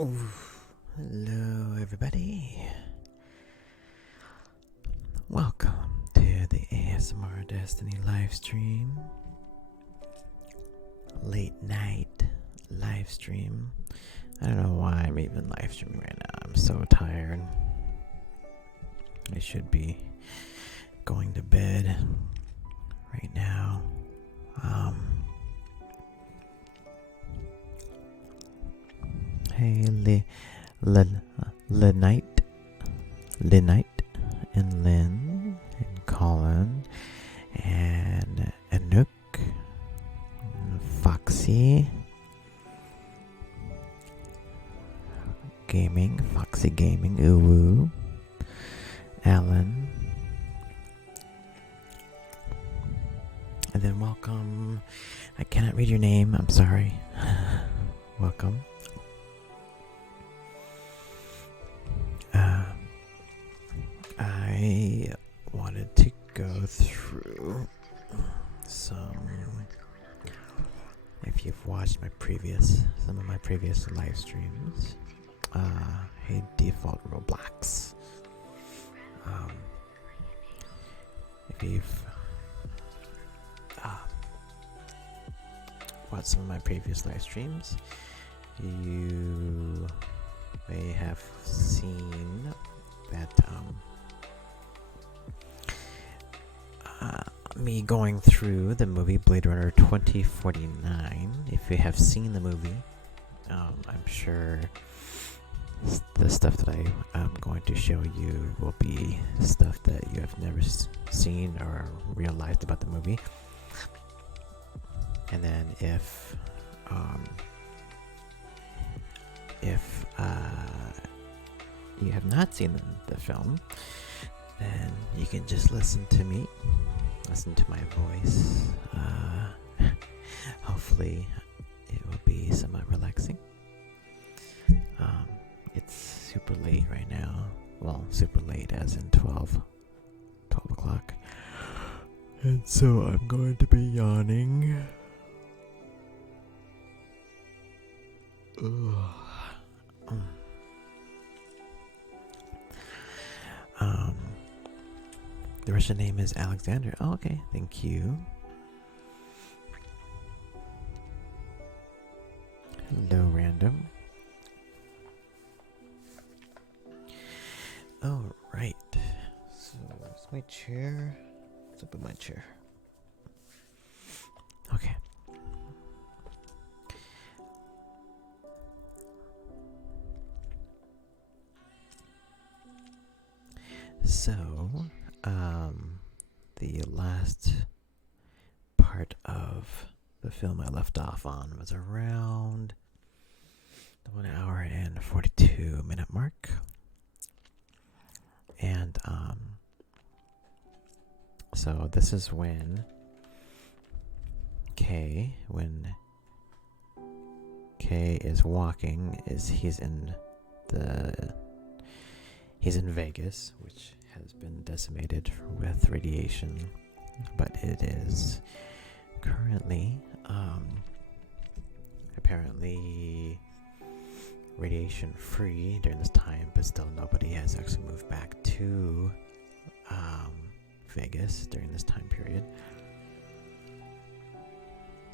Oh, hello everybody. Welcome to the ASMR Destiny live stream. Late night live stream. I don't know why I'm even live streaming right now. I'm so tired. I should be going to bed right now. Hey, Lenite, and Lynn, and Colin, and Anouk, and Foxy Gaming, Uwu, Alan, and then welcome. I cannot read your name, I'm sorry. Welcome. I wanted to go through some. If you've watched some of my previous live streams, hey default Roblox. If you've watched some of my previous live streams, you may have seen that me going through the movie Bladerunner 2049. If you have seen the movie, I'm sure the stuff that I'm going to show you will be stuff that you have never seen or realized about the movie. And then if you have not seen the film, then you can just listen to me, listen to my voice. Hopefully it will be somewhat relaxing. It's super late right now. Well, super late as in 12 o'clock. And so I'm going to be yawning. The Russian name is Alexander. Oh, okay, thank you. Hello, random. Oh, right. So, where's my chair? What's up with my chair? Okay. So, the last part of the film I left off on was around the 1 hour and 42 minute mark. And, so this is when Kay is walking, he's in Vegas, which has been decimated with radiation, but it is currently apparently radiation free during this time, but still nobody has actually moved back to Vegas during this time period,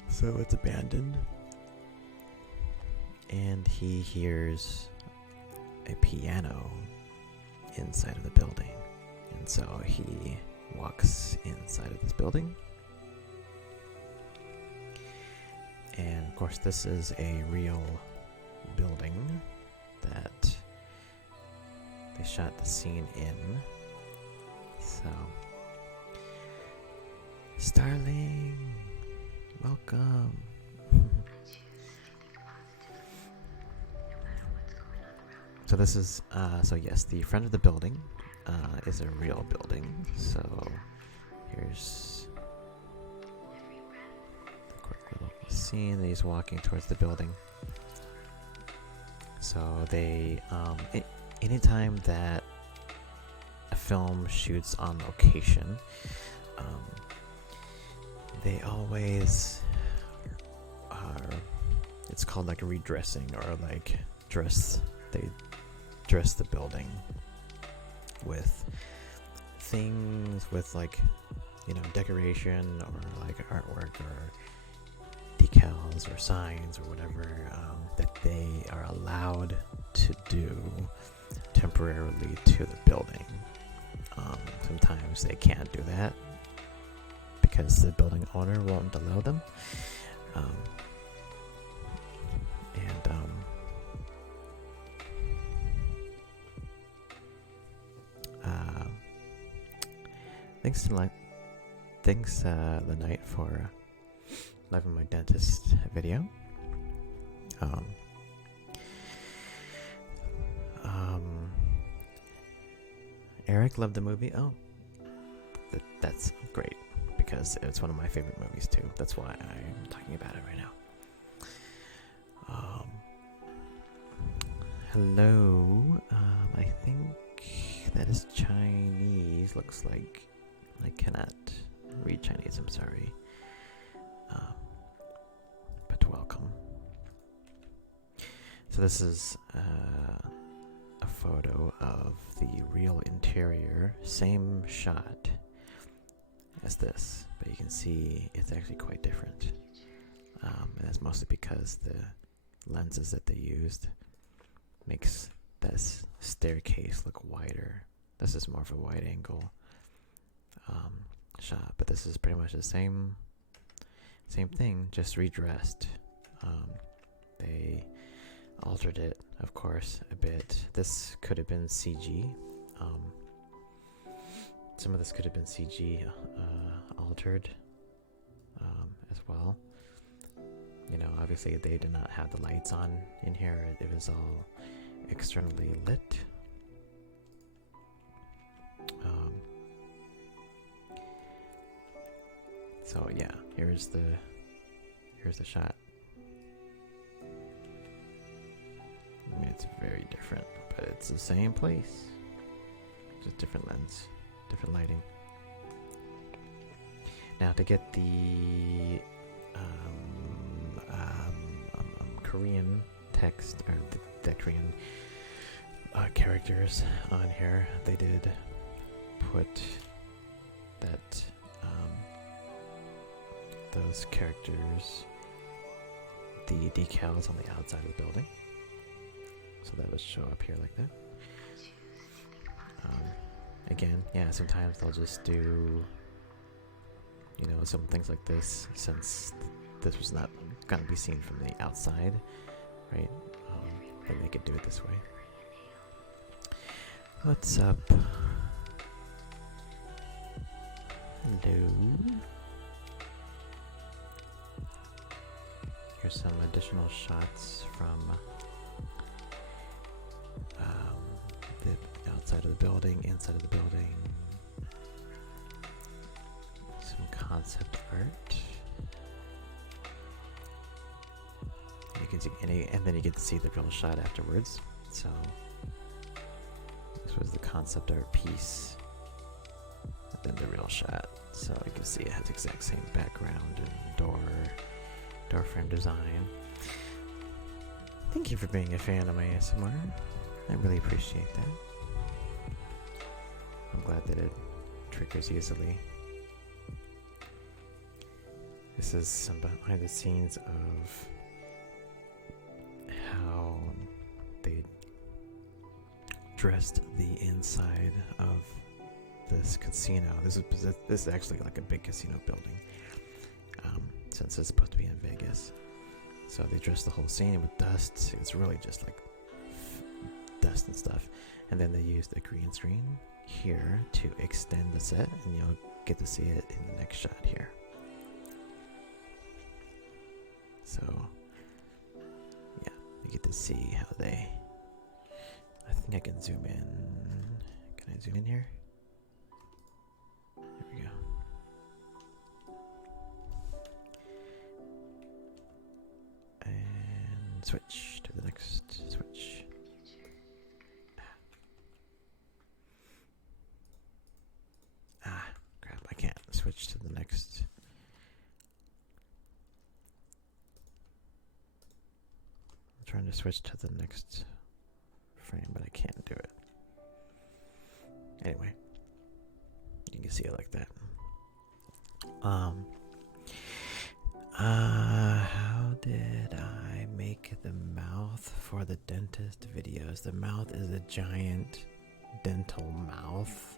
so it's abandoned. And he hears a piano inside of the building, and so he walks inside of this building. And of course this is a real building that they shot the scene in. So, Starling, welcome. So this is, so yes, the front of the building is a real building. So here's the quick little scene that he's walking towards the building. So they, anytime that a film shoots on location, they always are, it's called like redressing or like dress the building with things, with like, you know, decoration or like artwork or decals or signs or whatever that they are allowed to do temporarily to the building. Sometimes they can't do that because the building owner won't allow them. Thanks the night for loving my dentist video. Eric loved the movie. Oh, that's great, because it's one of my favorite movies too. That's why I'm talking about it right now. Hello. I think that is Chinese. Looks like I cannot read Chinese. I'm sorry. But welcome. So this is a photo of the real interior, same shot as this, but you can see it's actually quite different. And that's mostly because the lenses that they used makes this staircase look wider. This is more of a wide angle shot, but this is pretty much the same thing, just redressed. They altered it, of course, a bit. This could have been CG. Some of this could have been CG altered as well. You know, obviously they did not have the lights on in here. It was all externally lit. So yeah, here's the shot. I mean, it's very different, but it's the same place, just different lens, different lighting. Now to get the Korean text, or the Korean characters on here, they did put that those characters, the decals on the outside of the building. So that would show up here like that. Again, yeah, sometimes they'll just do, you know, some things like this, since this was not going to be seen from the outside, right? Then they could do it this way. What's up? Hello? Here's some additional shots from the outside of the building, inside of the building. Some concept art. You can see, and then you get to see the real shot afterwards. So this was the concept art piece, and then the real shot. So you can see it has the exact same background and door frame design. Thank you for being a fan of my ASMR. I really appreciate that. I'm glad that it triggers easily. This is some behind the scenes of how they dressed the inside of this casino. This is actually like a big casino building, since it's supposed to be in Vegas. So they dressed the whole scene with dust. It's really just like dust and stuff. And then they used a green screen here to extend the set, and you'll get to see it in the next shot here. So yeah, you get to see how they, I think I can zoom in. Can I zoom in here? There we go. And switch to the next switch. Crap, I can't switch to the next. trying to switch to the next frame, but I can't do it. Anyway, you can see it like that. How did I make the mouth for the dentist videos? The mouth is a giant dental mouth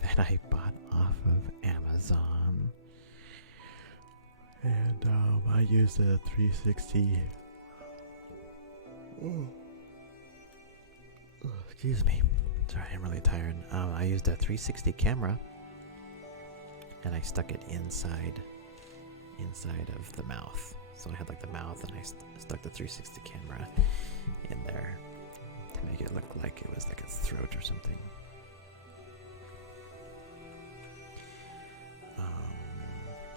that I bought off of Amazon. And I used a 360. Excuse me. Sorry, I'm really tired. I used a 360 camera, and I stuck it inside of the mouth. So I had like the mouth, and I stuck the 360 camera in there to make it look like it was like its throat or something.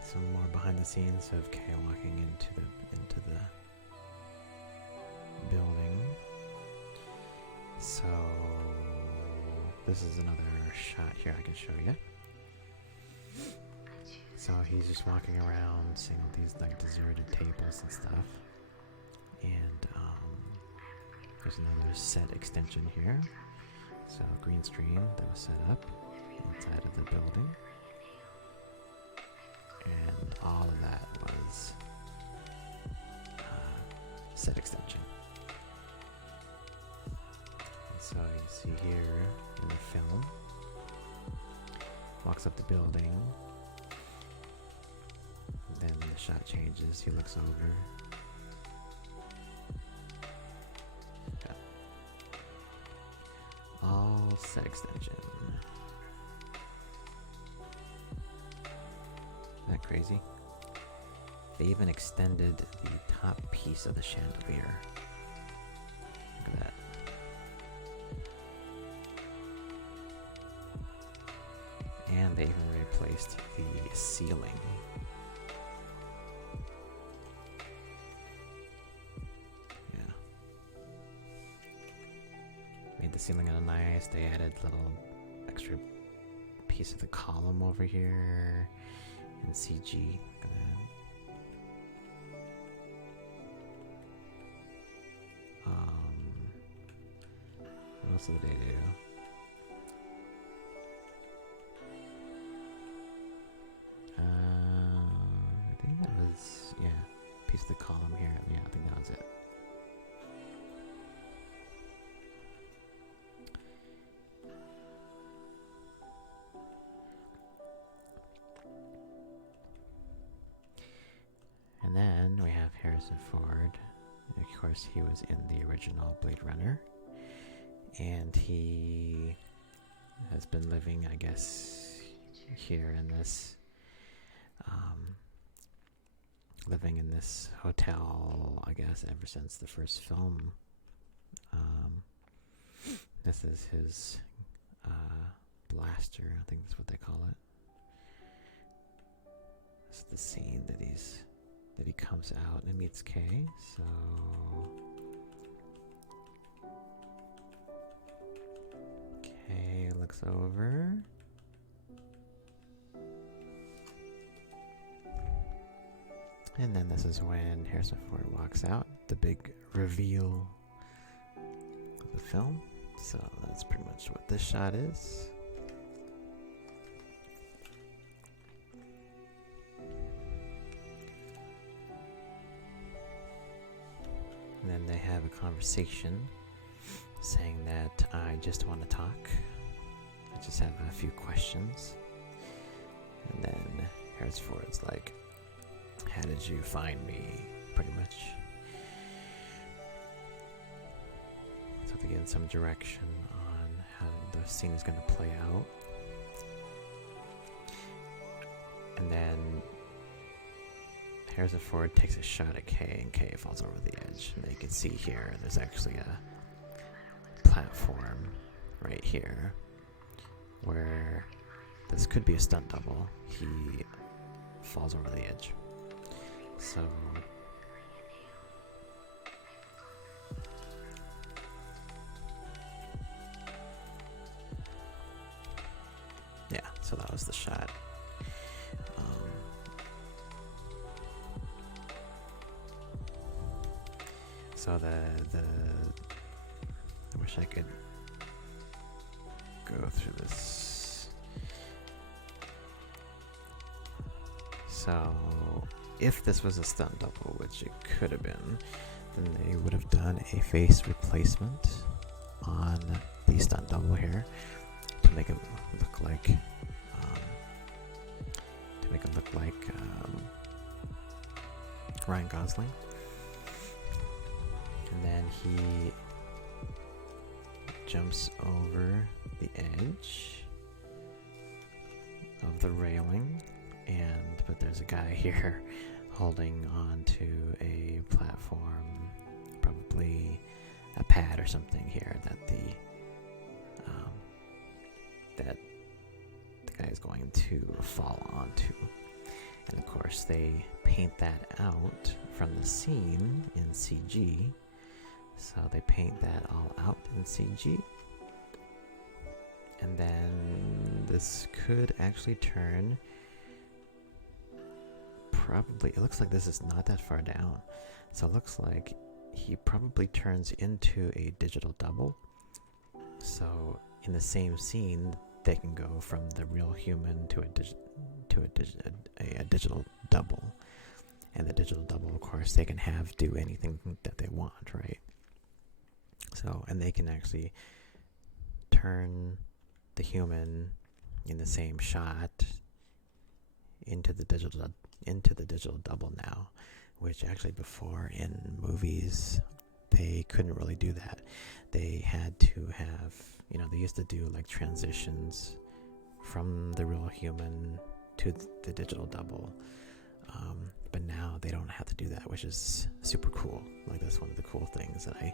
Some more behind the scenes of Kay walking into the building. So this is another shot here I can show you. So he's just walking around, seeing all these like deserted tables and stuff. And there's another set extension here. So green screen that was set up inside of the building. And all of that was set extension. And so you see here in the film, walks up the building, then the shot changes, he looks over. Yeah. All set extension. Isn't that crazy? They even extended the top piece of the chandelier. Look at that. And they even replaced the ceiling. Yeah. Made the ceiling out of nice. They added little extra piece of the column over here. And CG. Look at that. What else did they do? I think that was, yeah, piece of the column here. Yeah, I think that was it. And then we have Harrison Ford. Of course, he was in the original Bladerunner. And he has been living, I guess, here in this, living in this hotel, I guess, ever since the first film. This is his blaster, I think that's what they call it. This is the scene that he comes out and meets Kay. So Kay looks over. And then this is when Harrison Ford walks out, the big reveal of the film. So that's pretty much what this shot is. And then they have a conversation saying that I just want to talk. I just have a few questions. And then Harrison Ford's like, how did you find me? Pretty much. So to get some direction on how the scene is going to play out. And then Harrison Ford takes a shot at Kay, and Kay falls over the edge. And you can see here, there's actually a platform right here where this could be a stunt double. He falls over the edge. So yeah, so that was the shot. So I wish I could go through this. So if this was a stunt double, which it could have been, then they would have done a face replacement on the stunt double here to make it look like Ryan Gosling. And then he jumps over the edge of the railing, but there's a guy here holding on to a platform, probably a pad or something here that the guy is going to fall onto. And of course they paint that out from the scene in CG. So they paint that all out in CG. And then this could actually turn, probably, it looks like this is not that far down. So it looks like he probably turns into a digital double. So in the same scene, they can go from the real human to a digital double. And the digital double, of course, they can do anything that they want, right? So, and they can actually turn the human in the same shot into the digital double now, which actually before in movies they couldn't really do that. They had to have, they used to do like transitions from the real human to the digital double, but now they don't have to do that, which is super cool. Like, that's one of the cool things that I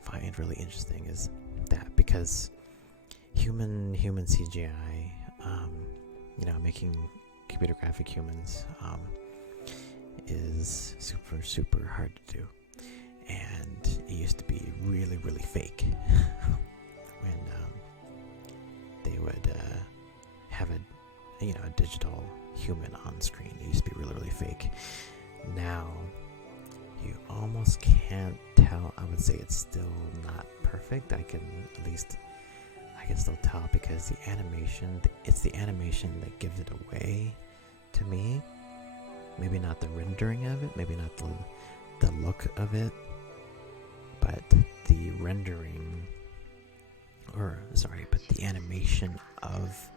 find really interesting, is that because human CGI, making computer graphic humans is super hard to do, and it used to be really fake when they would have a digital human on screen. It used to be really fake. Now you almost can't tell. I would say it's still not perfect. I can still tell, because it's the animation that gives it away to me. Maybe not the rendering of it, maybe not the look of it, but the rendering, but the animation of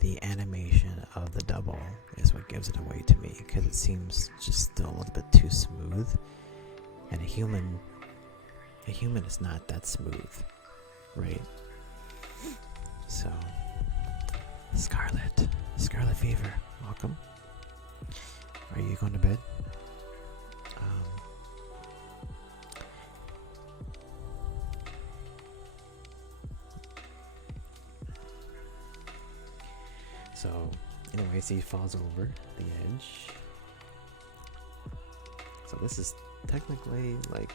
the animation of the double is what gives it away to me, because it seems just still a little bit too smooth. And a human is not that smooth, right? So, Scarlet Fever, welcome. Are you going to bed? So, anyways, he falls over the edge. So this is technically like,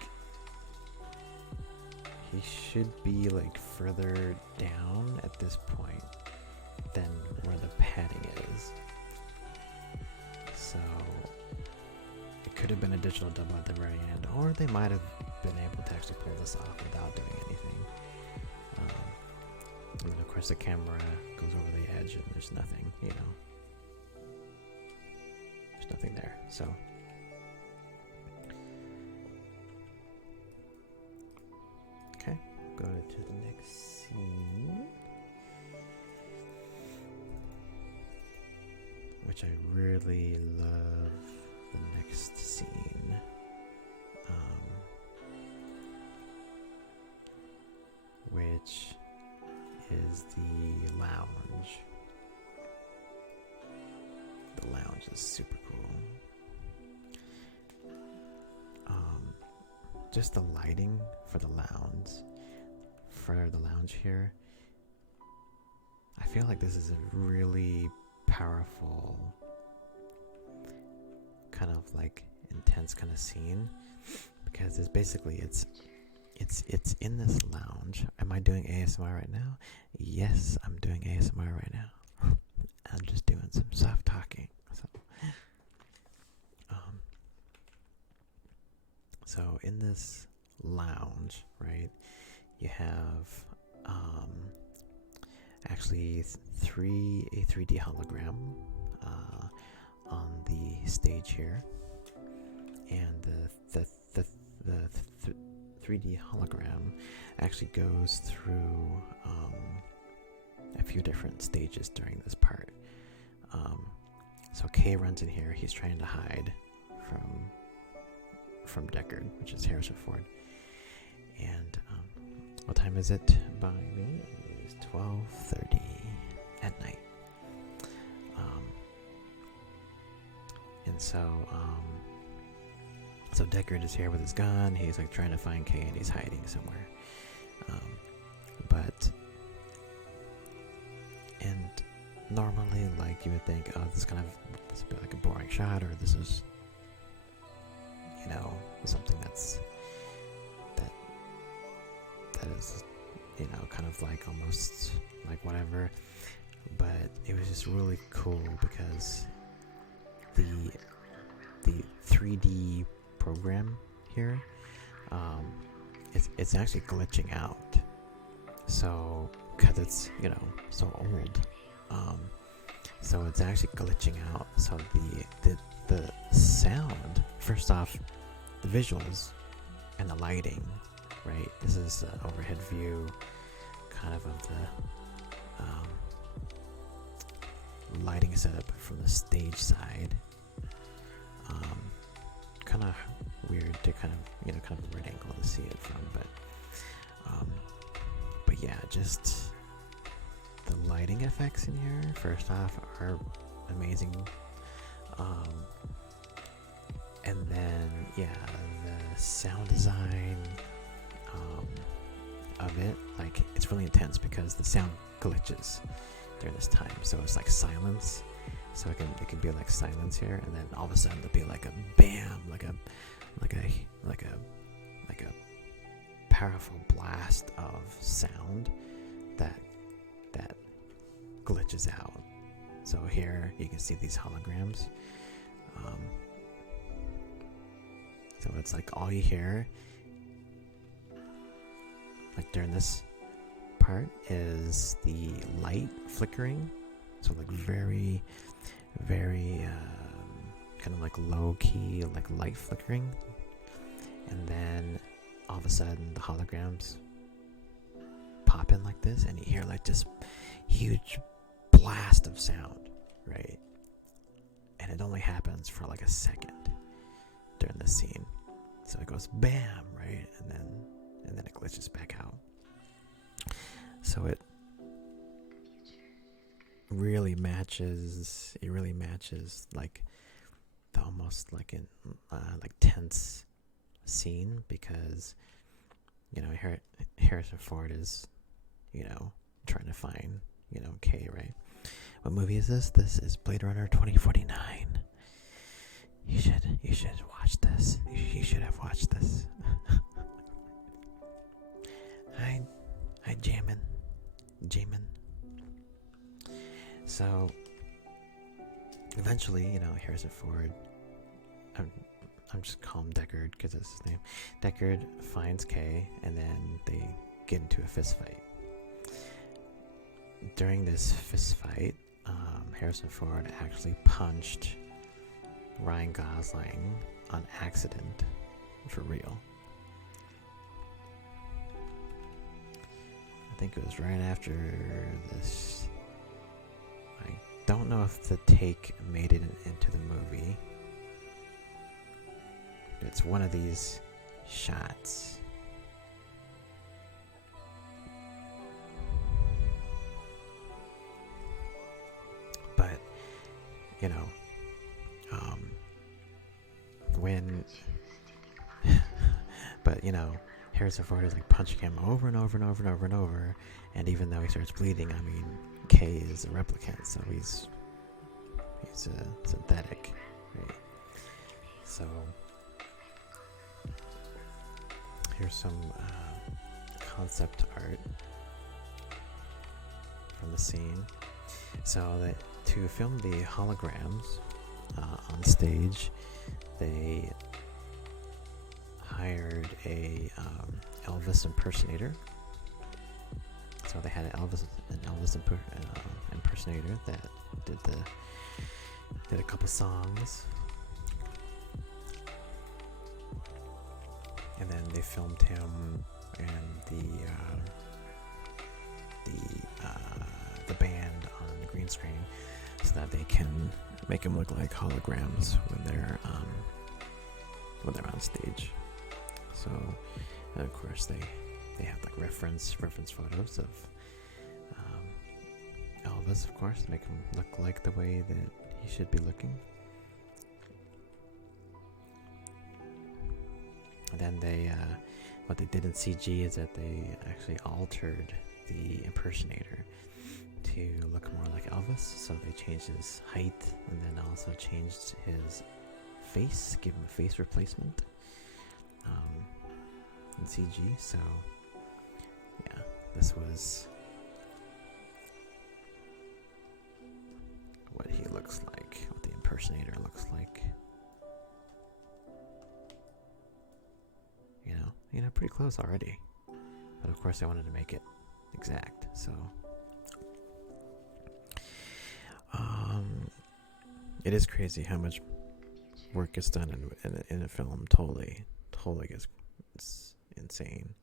he should be like further down at this point than where the padding is. So it could have been a digital double at the very end, or they might have been able to actually pull this off without doing anything. And then of course the camera goes over the edge and there's nothing, there's nothing there. So okay, go to the next scene, which I really love. The next scene, which is the lounge. The lounge is super cool. Just the lighting for the lounge here. I feel like this is a really powerful, kind of like intense kind of scene, because it's basically it's in this lounge. Am I doing ASMR right now? Yes, I'm doing ASMR right now. I'm just doing some soft talking. So, So in this lounge, right, you have actually a 3D hologram on the stage here, and the 3D hologram actually goes through a few different stages during this part. So Kay runs in here. He's trying to hide from Deckard, which is Harrison Ford. And what time is it by me? It is 12:30 at night. And so Deckard is here with his gun. He's like trying to find Kay, and he's hiding somewhere. And normally, like, you would think, oh, this would be like a boring shot, or this is, something that is, kind of like almost like whatever. But it was just really cool because the 3D program here, it's actually glitching out. So, because it's, so old, so it's actually glitching out. So the sound, first off, the visuals and the lighting, right? This is an overhead view, kind of the lighting setup from the stage side. Kind of weird to kind of a weird angle to see it from, but yeah, just the lighting effects in here, first off, are amazing. And then, yeah, the sound design of it, like, it's really intense because the sound glitches during this time. So it's like silence. So it can be like silence here, and then all of a sudden there'll be like a bam, like a powerful blast of sound that glitches out. So here you can see these holograms. So it's like all you hear, like during this part, is the light flickering. So like very, very kind of like low key, like light flickering. And then all of a sudden the holograms pop in like this, and you hear like this huge blast of sound, right? And it only happens for like a second during this scene. So it goes bam, right? And then it glitches back out. So it really matches like the almost like an like tense scene, because Harrison Ford is trying to find Kay, right? What movie is this? This is Bladerunner 2049. You should watch this. You should have watched this. Hi Jamin. So eventually, Harrison Ford, I'm just calling him Deckard because that's his name. Deckard finds Kay, and then they get into a fist fight. During this fist fight, Harrison Ford actually punched Ryan Gosling on accident, for real. I think it was right after this. I don't know if the take made it into the movie. It's one of these shots. But, Harrison Ford is like punching him over and over and over and over and over, and even though he starts bleeding, Kay is a replicant, so he's a synthetic, right? So here's some concept art from the scene. So to film the holograms on stage, they hired a Elvis impersonator. So they had an Elvis impersonator that did a couple songs, and then they filmed him and the band on the green screen, so that they can make him look like holograms when they're on stage. So, and of course they have like reference photos of Elvis, of course, to make him look like the way that he should be looking. And then what they did in CG is that they actually altered the impersonator to look more like Elvis. So they changed his height and then also changed his face, give him a face replacement in CG. So yeah, this was what he looks like, what the impersonator looks like. You know, pretty close already. But of course I wanted to make it exact, so it is crazy how much work gets done in a film. Totally gets, it's insane,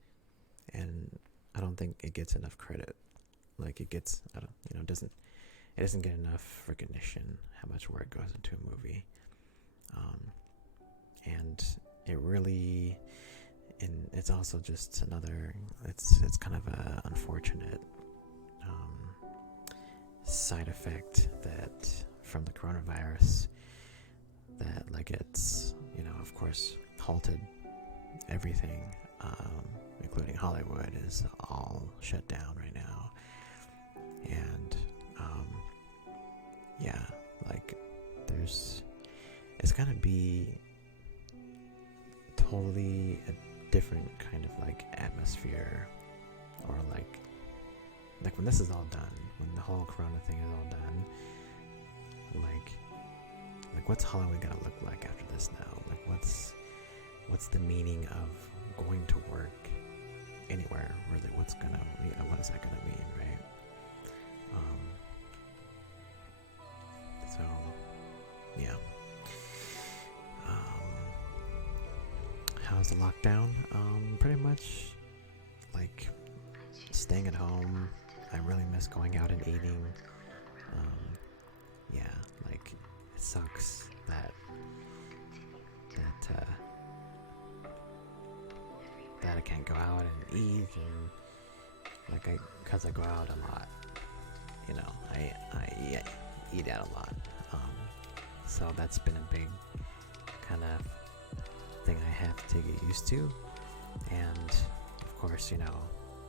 and I don't think it gets enough credit. Like it gets, it doesn't get enough recognition how much work goes into a movie, and it really, and it's also just another. It's kind of a unfortunate side effect that from the coronavirus, that like it's, of course, halted everything, including Hollywood is all shut down right now. And yeah, like it's gonna be totally a different kind of like atmosphere, or like when this is all done, when the whole corona thing is all done, like what's Hollywood gonna look like after this now? Like what's the meaning of going to work anywhere? Really, what is that gonna mean, right? So yeah. How's the lockdown? Pretty much like staying at home. I really miss going out and eating. Yeah, like it sucks that I can't go out and eat, and because I go out a lot, I eat out a lot. So that's been a big kind of thing I have to get used to, and of course,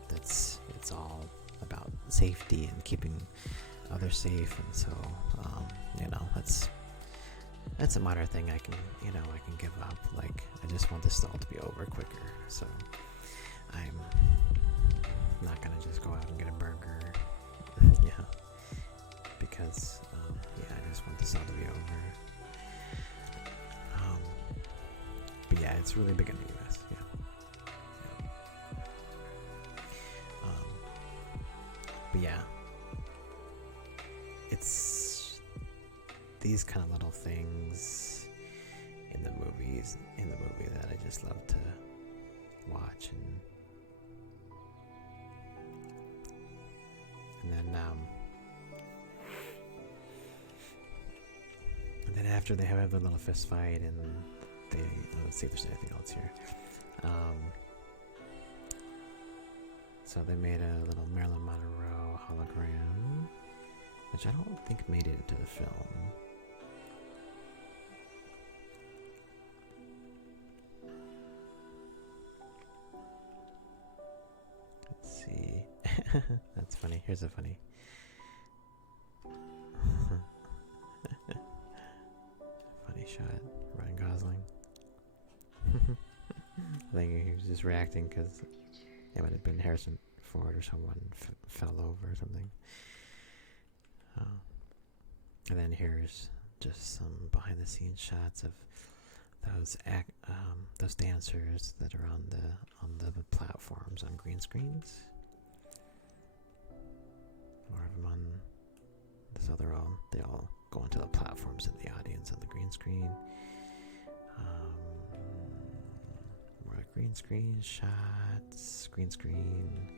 it's all about safety and keeping others safe, and so that's a minor thing I can give up. Like I just want this all to be over quicker, so I'm not gonna just go out and get a burger because I just want this all to be over. But yeah, it's really big in the US. But yeah, it's these kind of little things in the movie that I just love to watch, and then after they have their little fist fight, and let's see if there's anything else here. So they made a little Marilyn Monroe hologram, which I don't think made it into the film. Let's see. That's funny. Here's a funny. Funny shot. Ryan Gosling. I think he was just reacting because it would have been Harrison Ford or someone fell over or something. And then here's just some behind the scenes shots of those dancers that are on the platforms on green screens. Or I'm on this other all. They all go onto the platforms in the audience on the green screen. More green screen shots, green screen.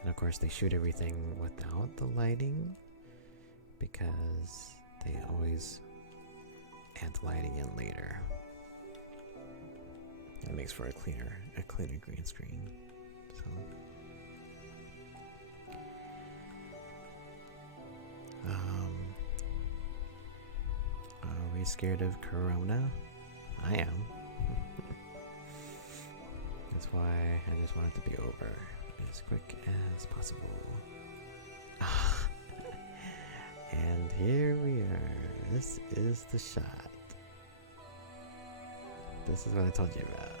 And of course they shoot everything without the lighting because they always add lighting in later. It makes for a cleaner green screen. So are we scared of Corona? I am. That's why I just want it to be over as quick as possible. And here we are. This is the shot. This is what I told you about.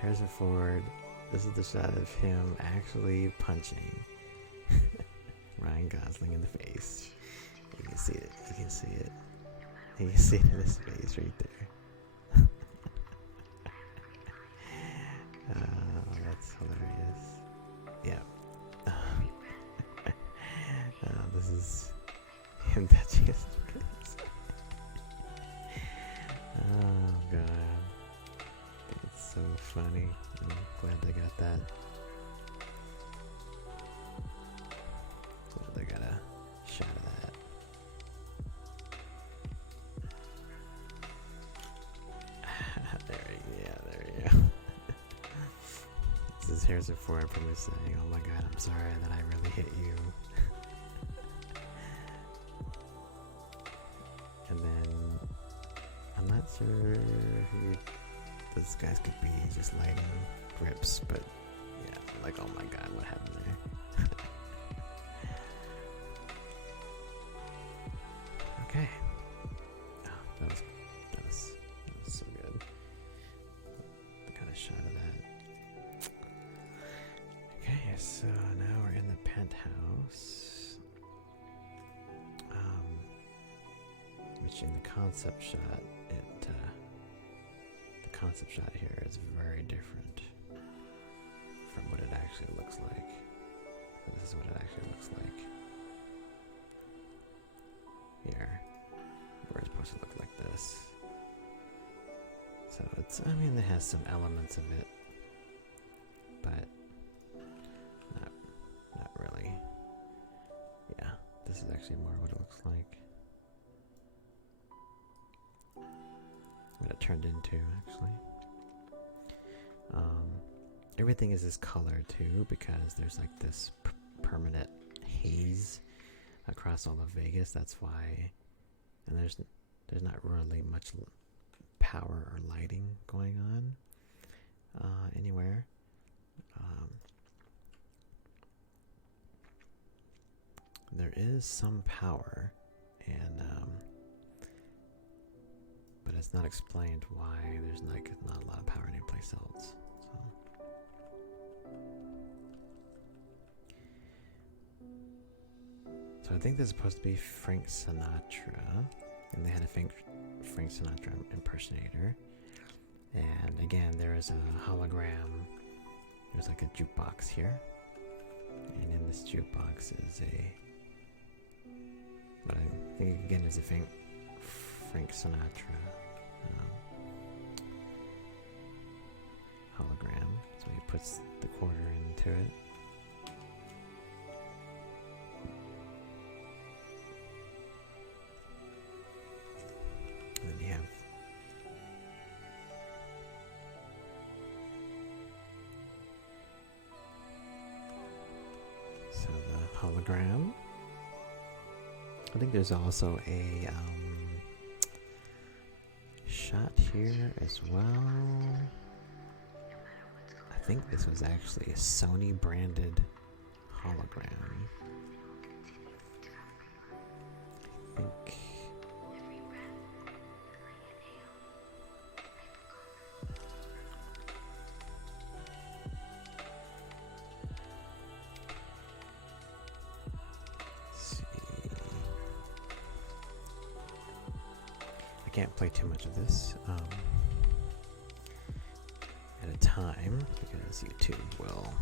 Harrison Ford. This is the shot of him actually punching Ryan Gosling in the face. You can see it. You can see it. You can see it in his face right there. That's hilarious. Yeah. This is him touching his face. Oh god. It's so funny. I'm glad they got that. Glad they got a shot of that. There you go. This is Harrison Ford from his saying, "Oh my god, I'm sorry that I really hit you." And then I'm not sure who those guys could be, just lighting grips, but yeah, like, oh my god, what happened there? Okay. Oh, that was so good. I got a shot of that. Okay, so now we're in the penthouse. Which in the concept shot, the concept shot here is very different from what it actually looks like. So this is what it actually looks like here, where it's supposed to look like this. So it's, I mean, it has some elements of it, but not really. Yeah, this is actually more what it looks like. What it turned into, actually. Everything is this color too, because there's like this permanent haze across all of Vegas. That's why, and there's not really much power or lighting going on anywhere. There is some power, and but it's not explained why there's like not a lot of power anyplace else. So I think this is supposed to be Frank Sinatra, and they had a Frank Sinatra impersonator. And again, there is a hologram. There's like a jukebox here, and in this jukebox is but I think again is a Frank Sinatra hologram. So he puts the quarter into it. And then you have the hologram. I think there's also a shot here as well. I think this was actually a Sony branded hologram. I think. can't play too much of this at a time because YouTube will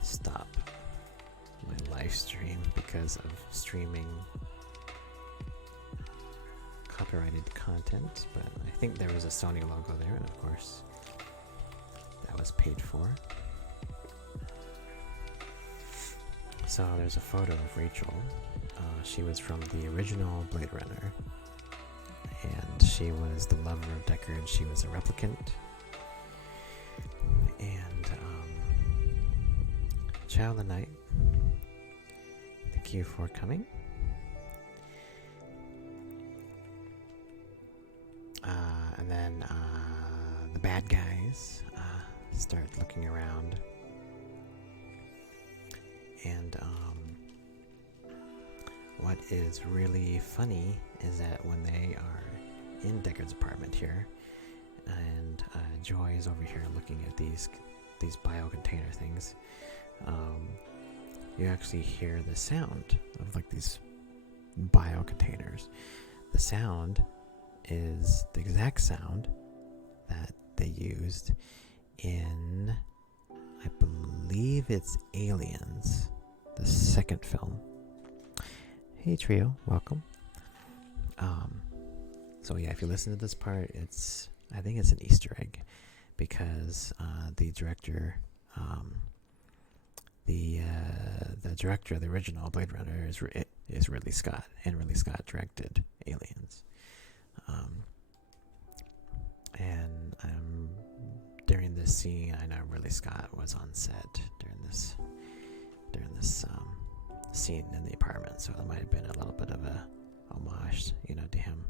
stop my live stream because of streaming copyrighted content. But I think there was a Sony logo there, and of course that was paid for. So there's a photo of Rachel. She was from the original Bladerunner, and she was the lover of Deckard. She was a replicant. And Child of the Night, thank you for coming. And then the bad guys start looking around. And what is really funny is that when they are in Deckard's apartment here, and Joy is over here looking at these biocontainer things, you actually hear the sound of like these biocontainers. The sound is the exact sound that they used in, I believe it's Aliens, the second film. Hey Trio, welcome. So yeah, if you listen to this part, I think it's an Easter egg, because the director, the director of the original Blade Runner is Ridley Scott, and Ridley Scott directed Aliens. And during this scene, I know Ridley Scott was on set during this scene in the apartment, so it might have been a little bit of a homage, to him.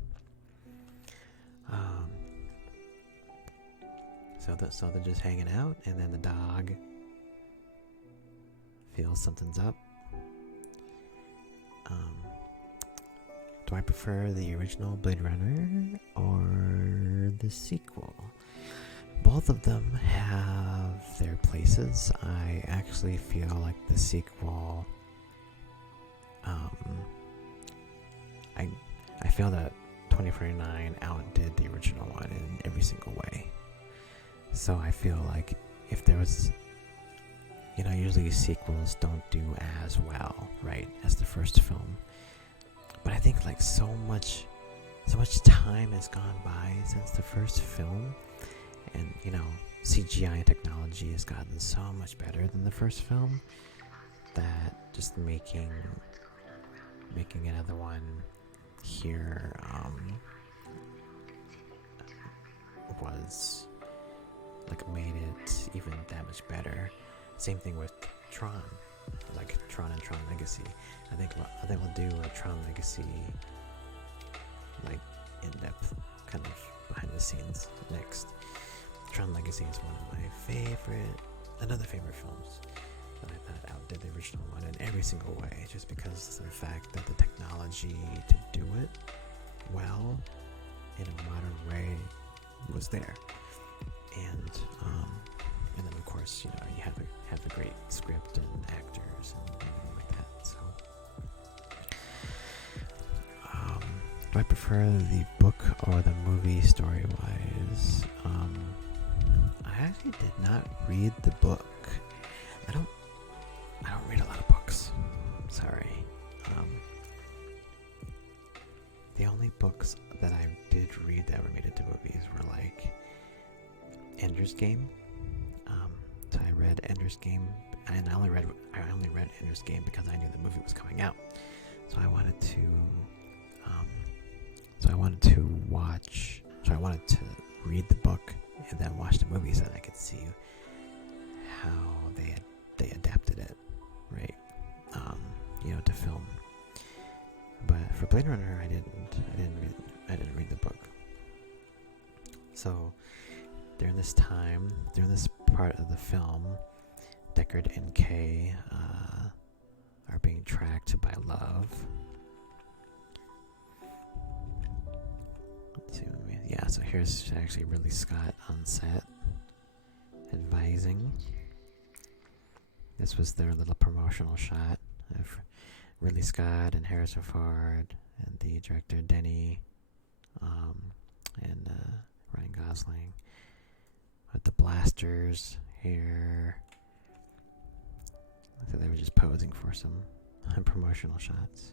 So they're just hanging out, and then the dog feels something's up. Do I prefer the original Blade Runner or the sequel? Both of them have their places. I actually feel like the sequel, I feel that 2049 outdid the original one in every single way. So I feel like if there was, usually sequels don't do as well, right, as the first film. But I think like so much time has gone by since the first film, and CGI technology has gotten so much better than the first film, that just making another one here was like made it even that much better. Same thing with Tron, like Tron and Tron Legacy. I think we'll do a Tron Legacy like in-depth kind of behind the scenes next. Tron Legacy is one of my another favorite films that I thought outdid the original one in every single way, just because of the fact that the technology to do it well in a modern way was there. And then of course, you have a great script and actors and everything like that. So, do I prefer the book or the movie story-wise? I actually did not read the book. I don't read a lot of books. Sorry. The only books that I did read that were made into movies were like Ender's Game. So I read Ender's Game, and I only read Ender's Game because I knew the movie was coming out. So I wanted to read the book and then watch the movie so that I could see how they adapted it, right? To film. But for Blade Runner, I didn't read the book. So during this part of the film, Deckard and Kay are being tracked by Love. Let's see. Yeah, so here's actually Ridley Scott on set advising. This was their little promotional shot of Ridley Scott and Harrison Ford and the director Denny and Ryan Gosling with the blasters here. So they were just posing for some promotional shots.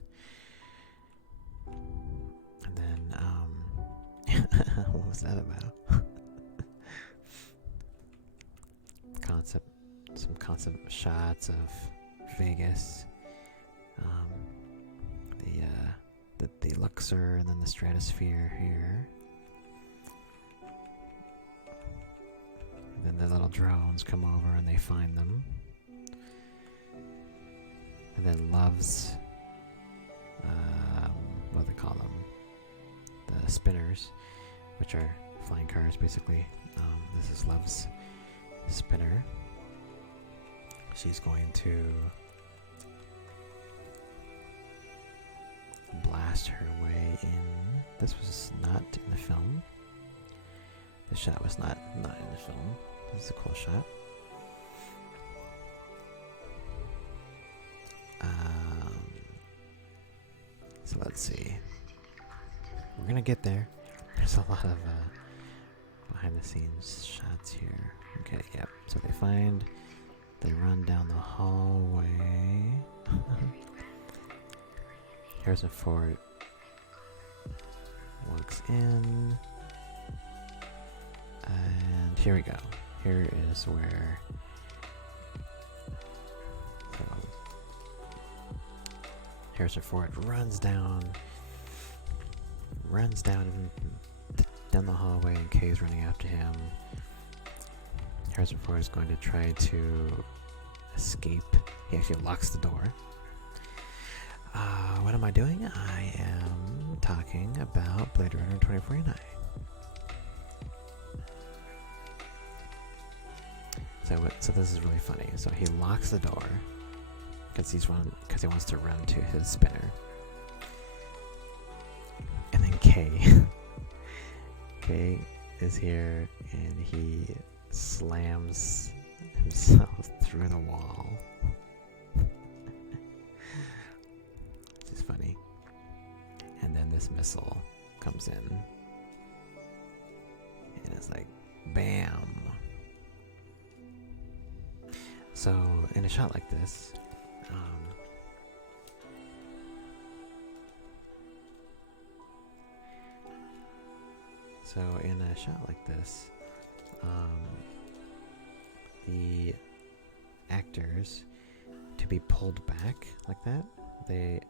And then, what was that about? Some concept shots of Vegas, the Luxor, and then the Stratosphere here. And then the little drones come over and they find them. And then Love's, what do they call them? The spinners, which are flying cars basically. This is Love's spinner. She's going to blast her way in. This was not in the film. The shot was not in the film. This is a cool shot. So let's see. We're gonna get there. There's a lot of behind the scenes shots here. Okay, yep. So they run down the hallway. Harrison Ford walks in. And here we go. Here is where Harrison Ford runs down the hallway, and Kay's running after him. Harrison Ford is going to try to escape. He actually locks the door. What am I doing? I am talking about Bladerunner 2049. So this is really funny. So he locks the door because he wants to run to his spinner. And then Kay is here, and he slams himself through the wall. Which is funny. And then this missile comes in, and it's like, bam. So in a shot like this, the actors, to be pulled back like that, they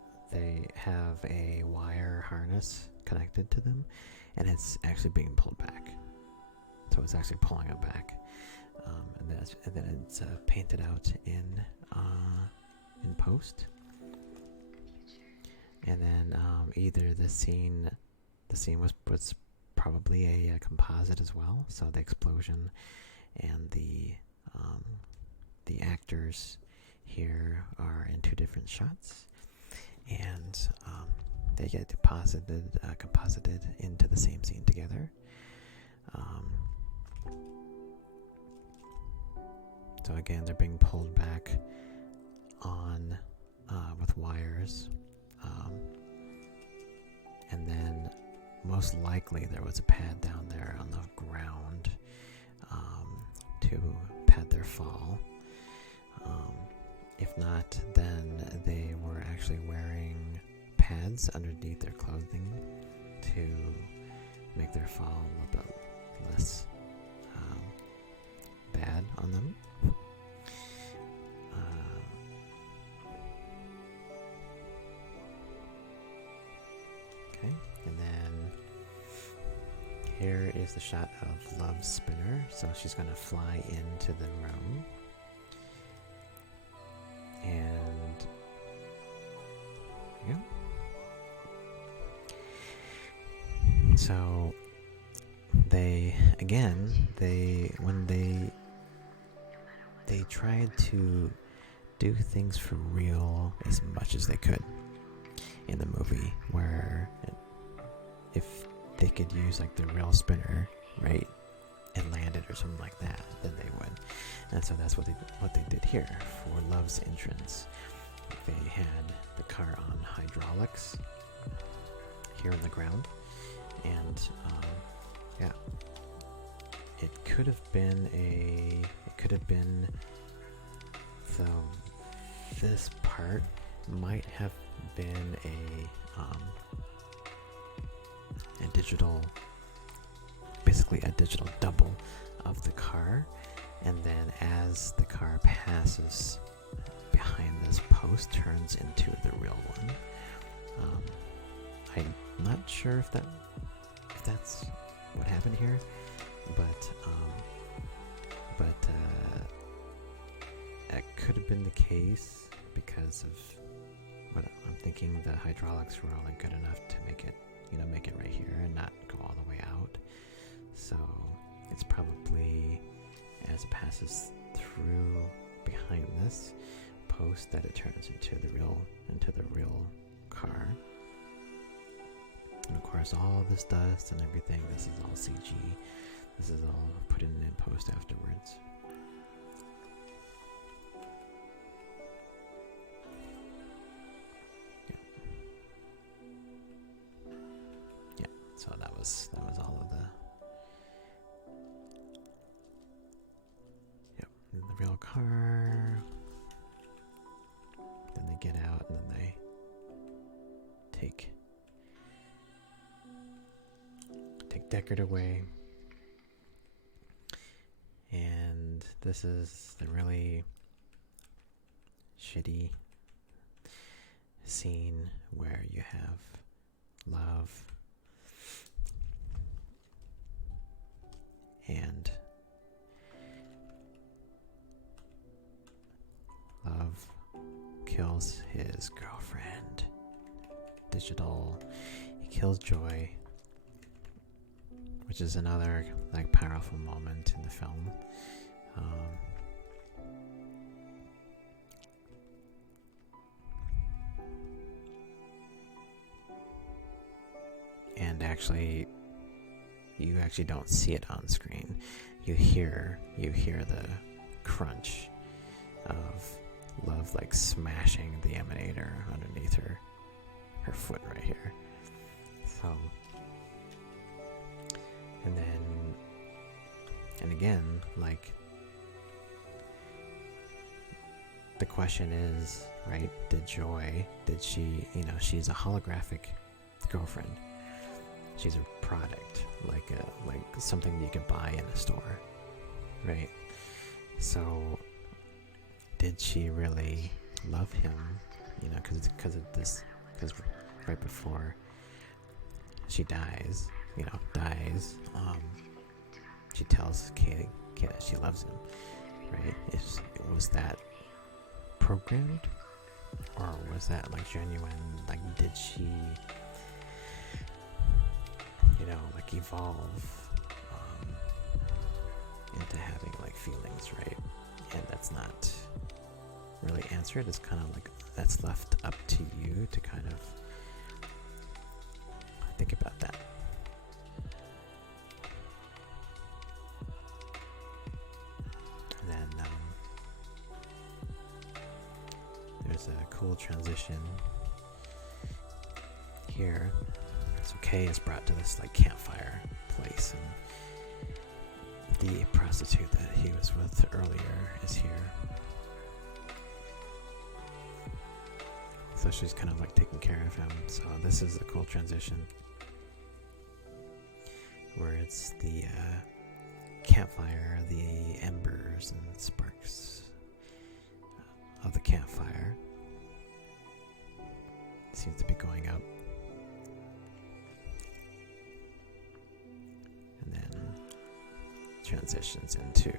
have a wire harness connected to them, and it's actually being pulled back. So it's actually pulling it back, and then it's painted out in post. And then either the scene was probably a composite as well. So the explosion and the actors here are in two different shots, and they get composited into the same scene together. So again, they're being pulled back on with wires, and then most likely there was a pad down there on the ground to pad their fall. If not, then they were actually wearing pads underneath their clothing to make their fall a little bit less bad on them. Okay, and then here is the shot of Love's spinner. So she's going to fly into the room. And yeah. So when they tried to do things for real as much as they could in the movie, where if they could use like the real spinner, right, and land it or something like that, then they would. And so that's what they did here for Love's entrance. They had the car on hydraulics here on the ground, and Yeah. It could have been so this part might have been a digital, basically a digital double of the car, and then as the car passes behind this post, turns into the real one. I'm not sure if that's what happened here, but it could have been the case because of what I'm thinking. The hydraulics were only good enough to make it right here and not go all the way out. So it's probably as it passes through behind this post that it turns into the real car. And of course, all this dust and everything, this is all CG. This is all put in post afterwards. Yeah. So that was all of the. Yep. And the real car. Then they get out and then they take Deckard away. And this is the really shitty scene where you have Love and Love kills his girlfriend. Digital. He kills Joy, which is another like powerful moment in the film. And you actually don't see it on screen. You hear the crunch of Love like smashing the emanator underneath her foot right here. So, and again, like, the question is, right, did she, she's a holographic girlfriend. She's a product, like something that you could buy in a store, right? So, did she really love him? Because right before she dies, she tells Kay that she loves him, right? Was that programmed, or was that like genuine? Like, did she, evolve into having like feelings, right? And that's not really answered. It's kind of like that's left up to you to kind of think about that. And then there's a cool transition here. So Kay is brought to this like campfire place, and the prostitute that he was with earlier is here. So she's kind of like taking care of him. So this is a cool transition where it's the campfire, the embers and sparks of the campfire seems to be going up. And then transitions into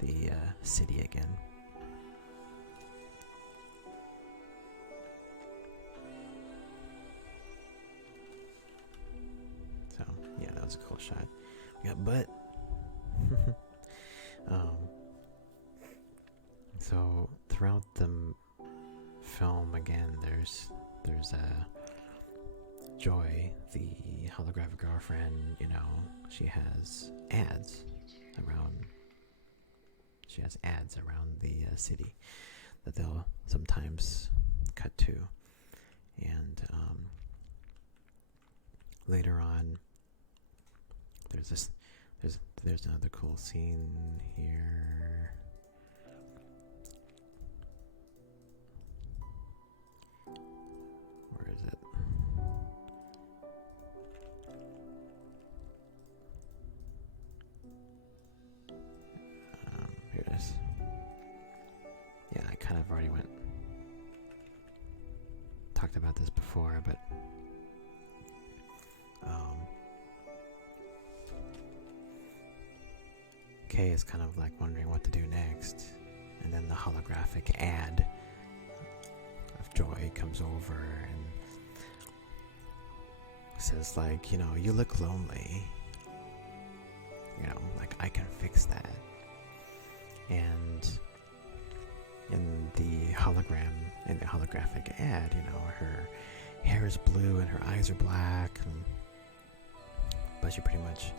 the city again. So yeah, that was a cool shot. We got butt. So throughout the film, again, there's Joy, the holographic girlfriend. She has ads around. She has ads around the city that they'll sometimes cut to, and later on, there's another cool scene here. Where is it? Here it is. Yeah, I kind of already talked about this before, but Kay is kind of like wondering what to do next, and then the holographic ad of Joy comes over and says like, you know, you look lonely, you know, like I can fix that. And in the holographic ad, you know, her hair is blue and her eyes are black, but she pretty much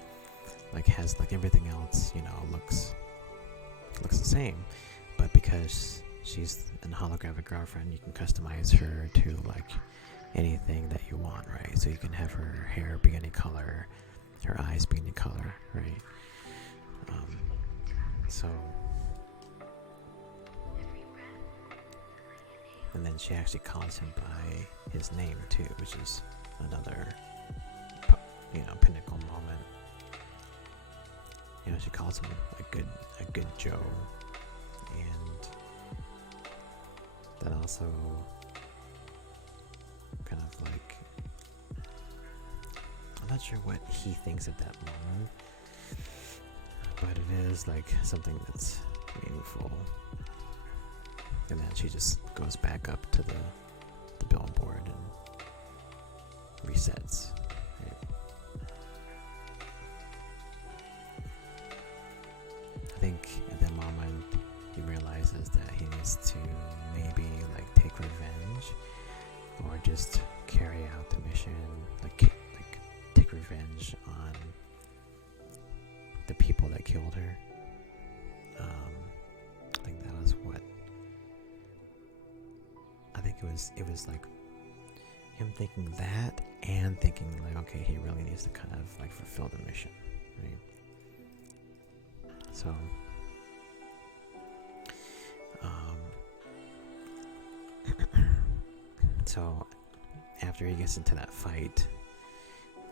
like has like everything else, you know, looks the same. But because she's an holographic girlfriend, you can customize her to like anything that you want, right? So you can have her hair be any color, her eyes be any color, right? So, and then she actually calls him by his name too, which is another, you know, pinnacle moment. You know, she calls him a good Joe, and that also kind of like, I'm not sure what he thinks at that moment, but it is like something that's meaningful. And then she just goes back up to the billboard and resets. Right? I think at that moment he realizes that he needs to maybe like take revenge, or just carry out the mission, like take revenge on the people that killed her. I think that was what. I think it was like him thinking that, and thinking like, okay, he really needs to kind of like fulfill the mission, right? So, so after he gets into that fight,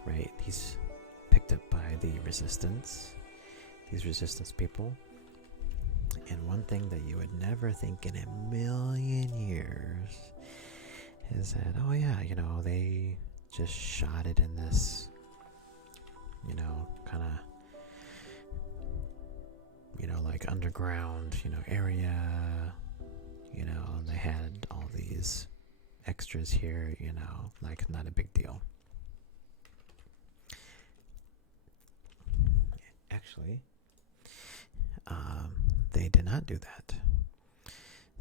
right, he's picked up by the resistance, these resistance people. And one thing that you would never think in a million years is that, oh yeah, you know, they just shot it in this, you know, kind of, you know, like underground, you know, area, you know, and they had all these extras here, you know, like not a big deal. Actually, they did not do that.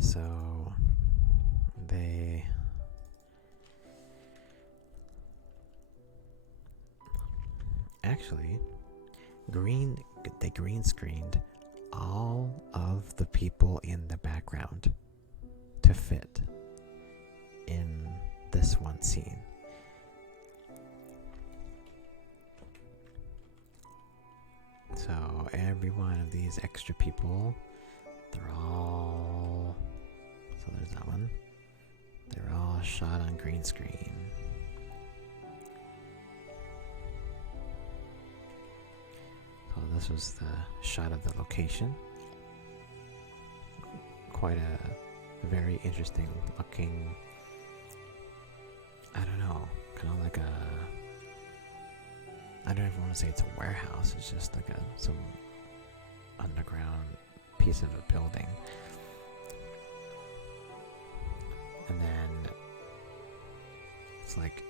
So they actually green screened all of the people in the background to fit in this one scene. So every one of these extra people, they're all, so there's that one, they're all shot on green screen. So this was the shot of the location. Quite a very interesting looking, I don't know, kind of like a, I don't even want to say it's a warehouse, it's just like some underground piece of a building. And then it's like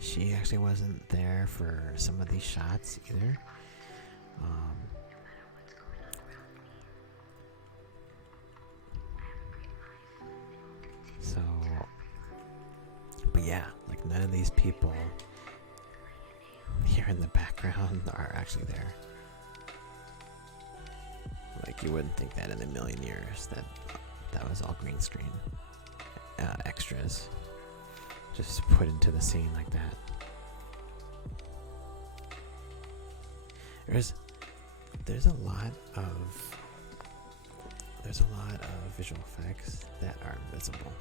she actually wasn't there for some of these shots either. So, but yeah, like none of these people here in the background are actually there. Like you wouldn't think that in a million years that was all green screen extras just put into the scene like that. There's a lot of visual effects that are invisible.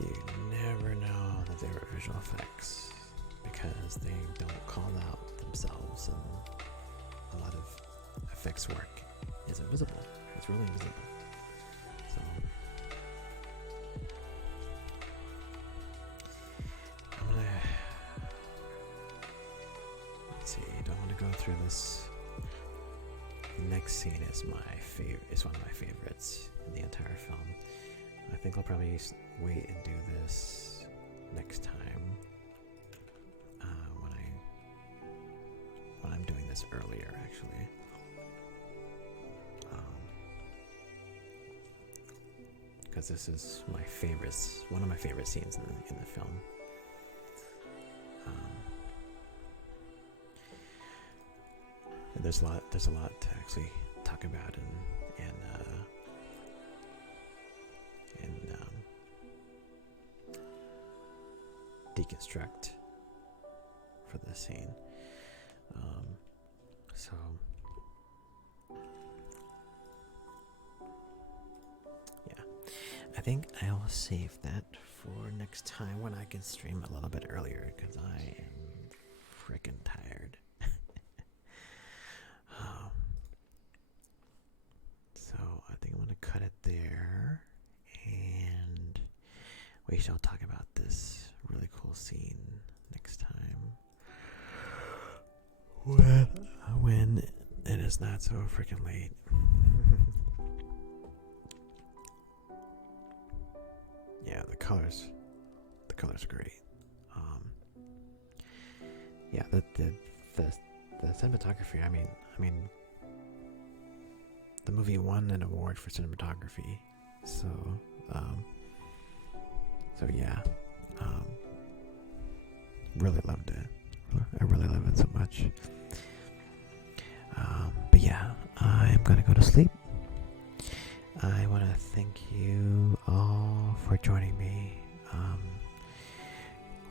You never know that they were visual effects because they don't call out themselves, and a lot of effects work is invisible. It's really invisible. So I'm gonna, let's see, do I want to go through this? The next scene is one of my favorites in the entire film. I think I'll probably wait and do this next time when I'm doing this earlier, actually. Because this is one of my favorite scenes in the film. And there's a lot to actually talk about and deconstruct for this scene. So yeah, I think I will save that for next time when I can stream a little bit earlier because I am freaking tired. So I think I'm gonna cut it there, and we shall talk about this really cool scene next time when it is not so freaking late. Yeah, the colors are great. Yeah, the cinematography. I mean, the movie won an award for cinematography. So yeah, really loved it. I really love it so much. But yeah, I'm gonna go to sleep. I want to thank you all for joining me,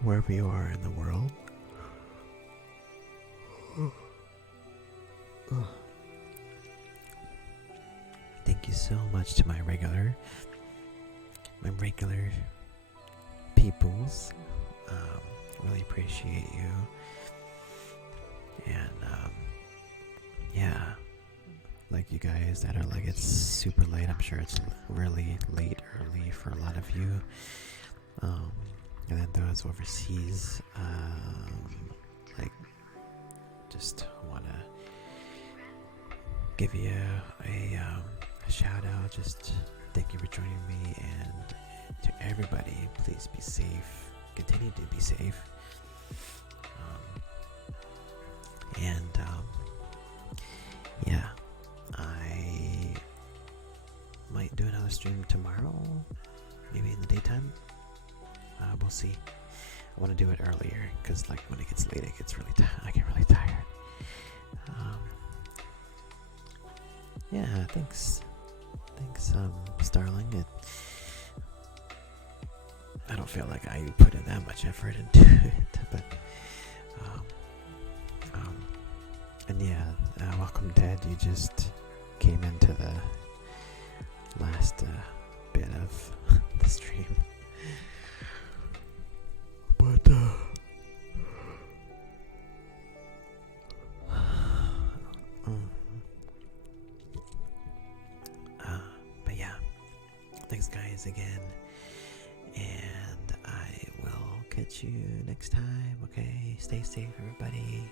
wherever you are in the world. Thank you so much to my regular peoples. Really appreciate you. And yeah, like you guys that are like, it's super late. I'm sure it's really early for a lot of you. And then those overseas, like, just wanna give you a shout out. Just thank you for joining me, and to everybody, please be safe. Continue to be safe. Yeah, I might do another stream tomorrow, maybe in the daytime. We'll see. I want to do it earlier because, like, when it gets late, I get really tired. Yeah, thanks, Starling. I don't feel like I put in that much effort into it, but and yeah, welcome Ted. You just came into the last bit of the stream, but but yeah, thanks guys again, and I will catch you next time. Okay, stay safe, everybody.